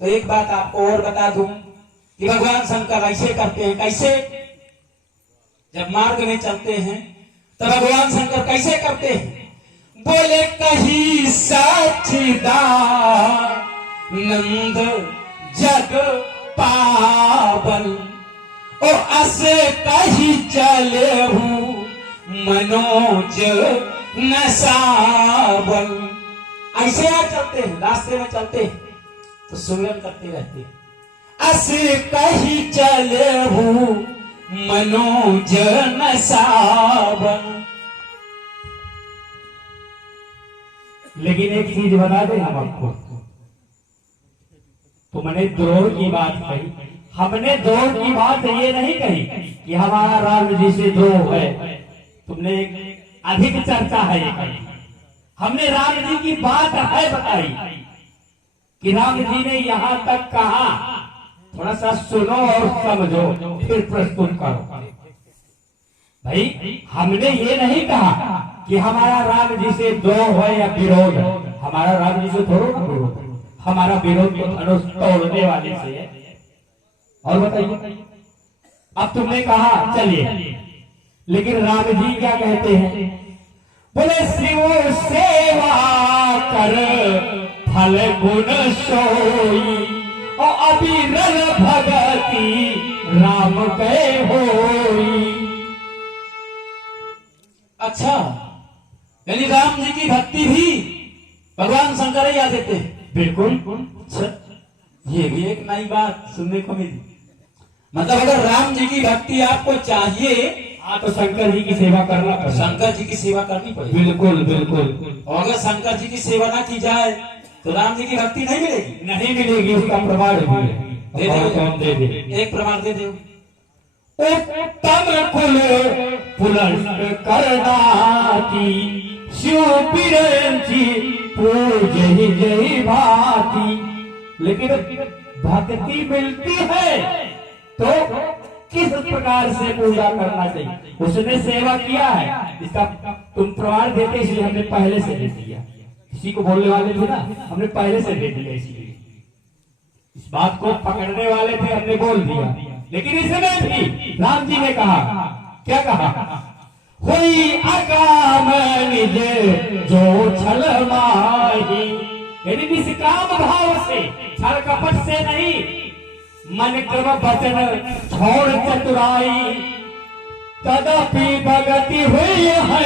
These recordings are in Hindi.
तो एक बात आपको और बता दूं कि भगवान शंकर ऐसे करते हैं। कैसे? जब मार्ग में चलते हैं तो भगवान शंकर कैसे करते हैं? बोले कहीं साक्षीदार नंद जग पावन ओ असे कहीं चले हूँ मनोज नसावन। ऐसे आप चलते हैं, रास्ते में चलते हैं तो सुमिरन करते रहते हैं, असे कहीं चले हूँ मनोज नसावन। लेकिन एक चीज बता दें हम आपको, तुमने द्रोह की बात कही, हमने द्रोह की बात ये नहीं कही कि हमारा राम जी से द्रोह है। तुमने अधिक चर्चा है ये कही। हमने राम जी की बात है बताई कि राम जी ने यहाँ तक कहा। थोड़ा सा सुनो और समझो फिर प्रस्तुत करो। भाई हमने ये नहीं कहा कि हमारा राम जी से द्रोह है या विरोध है। हमारा राम जी से थोड़ा ना विरोध है, हमारा विरोध तो धनुष तोड़ने वाले से है। और बताइए, अब तुमने कहा चलिए, लेकिन राम जी क्या कहते हैं? बोले शिव सेवा कर फल गुण सोई और अविरल भगति राम के होई। अच्छा, यानी राम जी की भक्ति भी भगवान शंकर ही आ देते हैं। बिल्कुल। अच्छा, ये भी एक नई बात सुनने को मिली। मतलब अगर राम जी की भक्ति आपको चाहिए तो शंकर जी की सेवा करना पड़ेगा। शंकर जी की सेवा करनी पड़ेगी। बिल्कुल बिल्कुल। और अगर शंकर जी की सेवा ना की जाए तो राम जी की भक्ति नहीं मिलेगी। नहीं मिलेगी, उसका प्रमाण भी है। दे दो, कौन दे दे? एक प्रमाण दे दो। उत्तम कुल पुलस्त करना की शिव पिरंची पूजहि जय भाती। लेकिन भक्ति मिलती है तो किस प्रकार से पूजा करना चाहिए? उसने सेवा किया है, इसका तुम प्रमाण देते, इसलिए हमने पहले से दे दिया। किसी को बोलने वाले थे ना, हमने पहले से दे दिया। इसलिए इस बात को पकड़ने वाले थे, हमने बोल दिया। लेकिन इसमें भी राम जी ने कहा, क्या कहा? हुई अकाम निज जो छल माही, यानी निष्काम भाव से, छल कपट से नहीं, मन क्रम वचन छोड़ चतुराई, तदपि भगति हुई है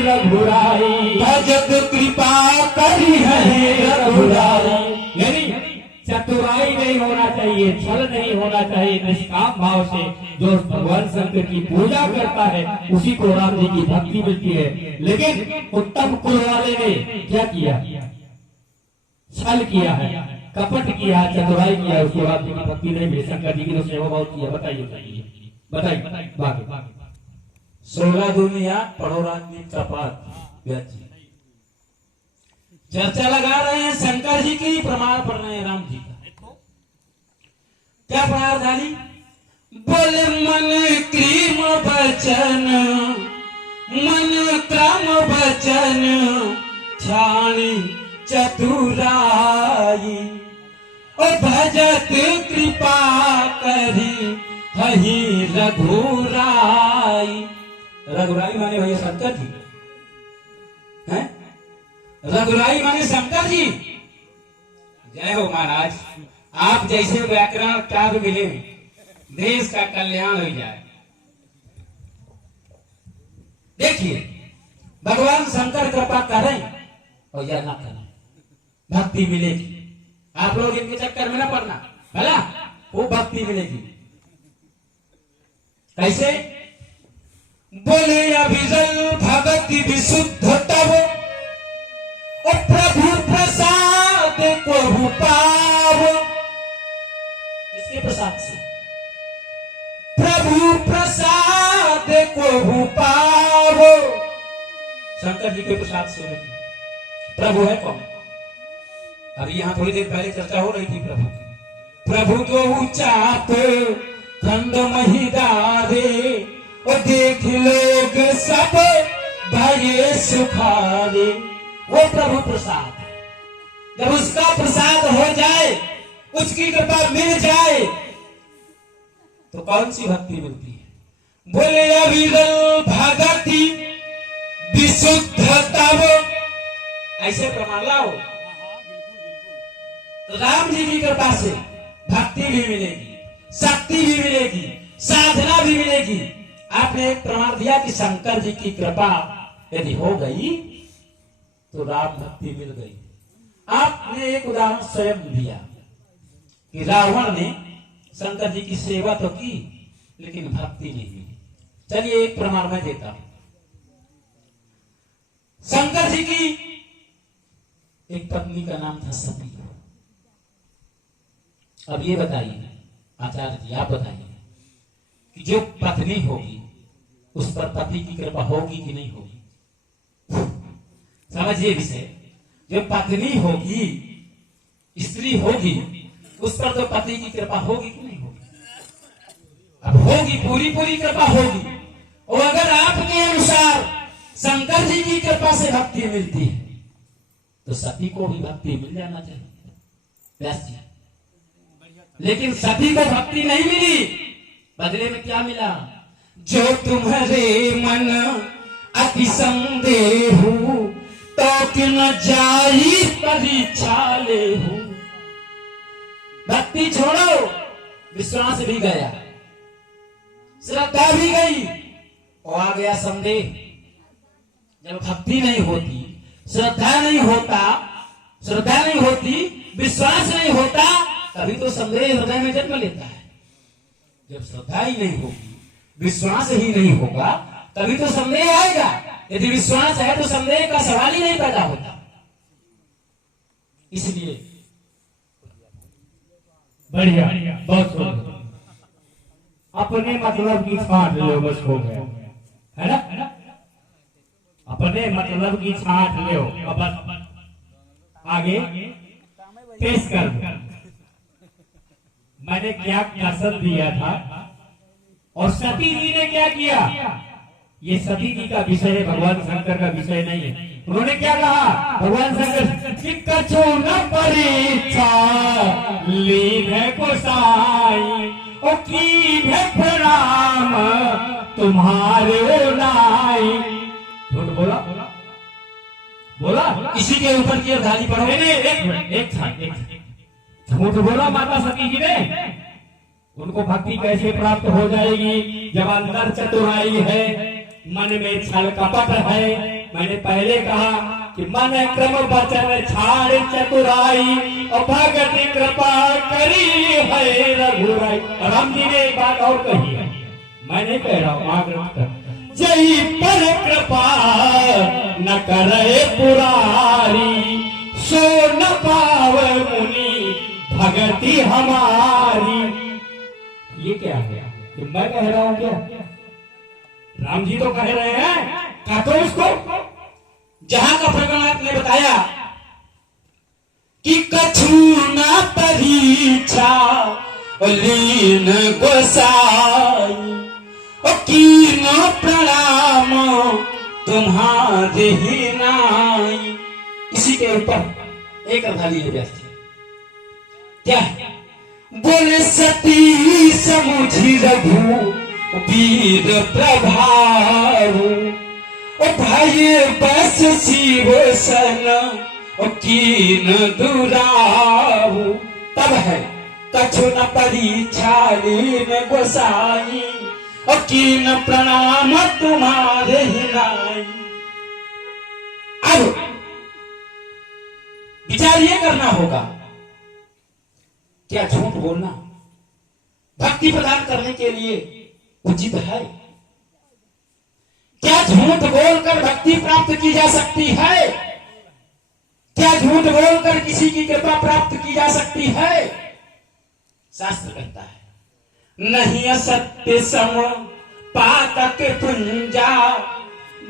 रघुराई। भजत कृपा करी है रघुराई। यानी चतुराई नहीं होना चाहिए, छल नहीं होना चाहिए, निष्काम भाव से जो भगवान शंकर की पूजा करता है उसी को राम जी की भक्ति मिलती है। लेकिन उत्तम कुल वाले ने क्या किया? छल किया है, कपट किया, चतुराई किया, उसको राम जी की भक्ति नहीं मिली। शंकर जी की तो सेवा बहुत किया। बताइए बताइए बाकी 16 दुनिया पढ़ो राजनीति कपात व्याची। चर्चा लगा रहे हैं शंकर जी की, प्रमाण पढ़ रहे हैं राम जी का। क्या प्रमाण जानी? बोले मन क्रीम वचन, मन क्रम वचन छाणी चतुराई ओ भजत कृपा करी हही रघुराई। रघुराई माने भैया शंकर जी हैं? रघुराई माने शंकर जी। जय हो महाराज, आप जैसे व्याकरण काव्य मिले, देश का कल्याण हो जाए। देखिए, भगवान शंकर कृपा करें और या ना करें, भक्ति मिलेगी। आप लोग इनके चक्कर में ना पड़ना, भला वो भक्ति मिलेगी। कैसे? बोले अभिजल भगति विशुद्ध तब और प्रभु प्रसाद को पाव। इसके प्रसाद से प्रभु प्रसाद को पाव। शंकर जी के प्रसाद से होती। प्रभु है कौन? अभी यहाँ थोड़ी देर पहले चर्चा हो रही थी प्रभु की। प्रभु को चाप खंड महिदारे और देख लोग सब भये सुखारे। वो प्रभु प्रसाद है। जब उसका प्रसाद हो जाए उसकी कृपा मिल जाए तो कौन सी भक्ति मिलती है? बोले अविरल भगति विशुद्ध तब, ऐसे प्रमाण लाओ। राम जी की कृपा से भक्ति भी मिलेगी, शक्ति भी मिलेगी, साधना भी मिलेगी। आपने एक प्रमाण दिया कि शंकर जी की कृपा यदि हो गई तो राम भक्ति मिल गई। आपने एक उदाहरण स्वयं दिया कि रावण ने शंकर जी की सेवा तो की लेकिन भक्ति नहीं मिली। चलिए एक प्रमाण मैं देता हूं। शंकर जी की एक पत्नी का नाम था सती। अब ये बताइए आचार्य जी, आप बताइए कि जो पत्नी होगी उस पर पति की कृपा होगी कि नहीं होगी? समझिए विषय। जो पत्नी होगी, स्त्री होगी, उस पर तो पति की कृपा होगी कि नहीं होगी? अब होगी, पूरी पूरी कृपा होगी। और अगर आपके अनुसार शंकर जी की कृपा से भक्ति मिलती है तो सती को भी भक्ति मिल जाना चाहिए। व्यास जी, लेकिन सती को भक्ति नहीं मिली, बदले में क्या मिला? जो तुम्हारे मन अति संदेह तो कि न जाई परीक्षा ले हूं। भक्ति छोड़ो, विश्वास भी गया, श्रद्धा भी गई और आ गया संदेह। जब भक्ति नहीं होती, श्रद्धा नहीं होता, श्रद्धा नहीं होती, विश्वास नहीं होता, तभी तो संदेह हृदय में जन्म लेता है। जब श्रद्धा ही नहीं होगी, विश्वास ही नहीं होगा, तभी तो संदेह आएगा। यदि विश्वास है तो संदेह का सवाल ही नहीं पैदा होता। इसलिए बढ़िया, बहुत बढ़िया। अपने मतलब की छांट लो, बस हो गया, है ना? अपने मतलब की छांट लो, अब बस आगे पेश कर दो। मैंने क्या कसम दिया था और सती जी ने क्या किया? ये सती जी का विषय है, भगवान शंकर का विषय नहीं है। उन्होंने क्या कहा? भगवान शंकर कि कछु न परीक्षा लीन गोसाई और की प्रणाम तुम्हारे नाई। झूठ बोला, बोला इसी के ऊपर की गाली पढ़ो। एक झूठ बोला माता सती जी ने। उनको भक्ति कैसे प्राप्त हो जाएगी जब अंदर चतुराई है, मन में छल कपट है। मैंने पहले कहा कि मन क्रम वचन छाड़ चतुराई और भगति कृपा करी है रघुराई। राम जी ने एक बात और कही है, मैं नहीं कह रहा हूं, आग्रह जय पर कृपा न करे पुरारी सो न पाव मुनि भगति हमारी। ये क्या है कि मैं कह रहा हूं क्या? राम जी तो कह रहे हैं, कहा तो उसको। जहां का प्रकरण आपने बताया कि कछु न परीक्षा लीन गोसाई और कीन प्रणाम तुम्हारे ही नाई। इसी के ऊपर एक अर्धाली है व्यास जी। क्या है? बोले सती समुझी रघु वीर प्रभाव ओ भाई बस शिव सन ओ कीन दुराव। तब है कछु न परीक्षा लीन गोसाई और कीन प्रणाम तुम्हारे ही नाई। अब विचार ये करना होगा, क्या झूठ बोलना भक्ति प्रदान करने के लिए उचित है? क्या झूठ बोलकर भक्ति प्राप्त की जा सकती है? क्या झूठ बोलकर किसी की कृपा प्राप्त की जा सकती है? शास्त्र कहता है नहीं असत्य सम पातक पुंजा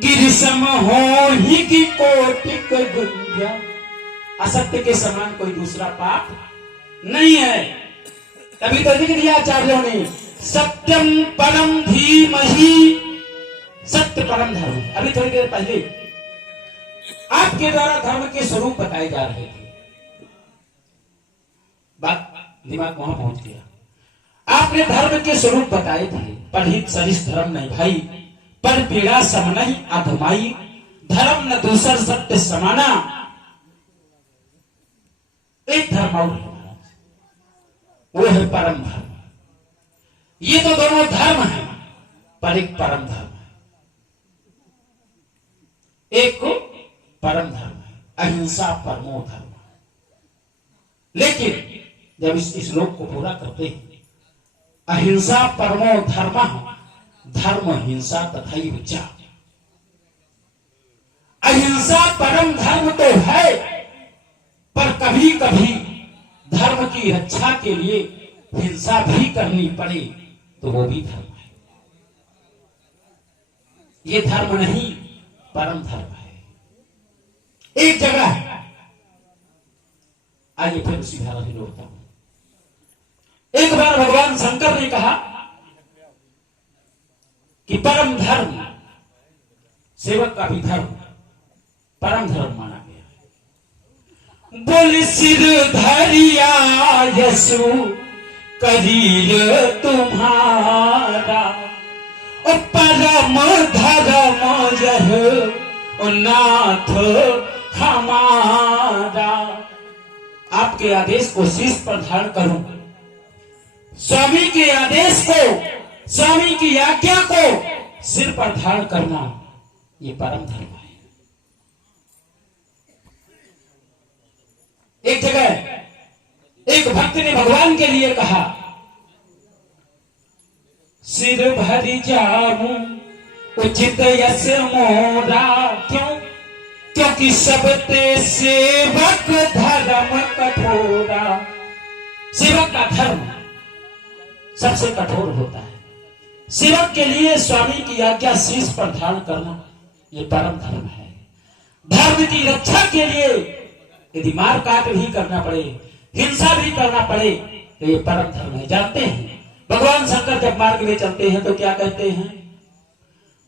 गिर सम हो ही की कोटिक गुंजा। असत्य के समान कोई दूसरा पाप नहीं है। तभी तो लिख दिया आचार्यों ने सत्यम परम धीमहि, सत्य परम धर्म। अभी थोड़ी देर पहले आपके द्वारा धर्म के स्वरूप बताए जा रहे थे। बात दिमाग वहां पहुंच गया। आपने धर्म के स्वरूप बताए थे, परहित सरिस धर्म नहीं भाई, पर पीड़ा सम नहीं अधमाई, धर्म न दूसर सत्य समाना। एक धर्म और है महाराज, वो है परम धर्म। ये तो दोनों धर्म है, पर एक परम धर्म है। एक को परम धर्म है, अहिंसा परमो धर्म। लेकिन जब इस श्लोक को पूरा करते हैं, अहिंसा परमो धर्म, धर्म हिंसा तथैव च। अहिंसा परम धर्म तो है, पर कभी कभी धर्म की रक्षा के लिए हिंसा भी करनी पड़े तो वो भी धर्म है। ये धर्म नहीं, परम धर्म है। एक जगह है, आइए फिर उसी धारा से जोड़ता हूं। एक बार भगवान शंकर ने कहा कि परम धर्म, सेवक का भी धर्म परम धर्म माना गया। बोल सिर धरिया यसु करीर तुम्हारा, और परम धर्म यह नाथ हमारा। आपके आदेश को शीश पर धारण करूं, स्वामी के आदेश को, स्वामी की आज्ञा को सिर पर धारण करना, ये परम धर्म है। एक जगह एक भक्त ने भगवान के लिए कहा, सिर भरी जाऊं उचित यश मोरा। क्यों? क्योंकि सबते सेवक धर्म कठोरा। सेवक का धर्म सबसे कठोर होता है। सेवक के लिए स्वामी की आज्ञा शीश पर धारण करना, ये परम धर्म है। धर्म की रक्षा के लिए यदि मार काट भी करना पड़े, हिंसा भी करना पड़े, तो ये परम धर्म है। जानते हैं भगवान शंकर जब मार्ग में चलते हैं तो क्या कहते हैं?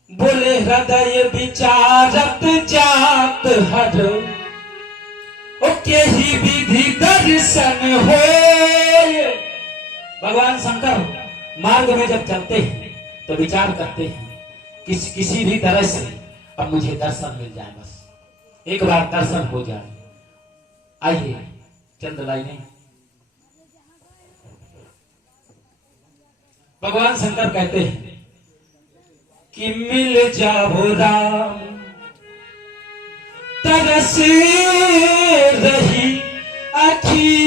बोले हृदय विचारत जात हर, के ही विधि दर्शन हो। भगवान शंकर मार्ग में जब चलते हैं तो विचार करते हैं किसी भी तरह से अब मुझे दर्शन मिल जाए, बस एक बार दर्शन हो जाए। आइए चंद लाइनें। भगवान शंकर कहते हैं कि मिल जाओ राम तरस रही अखी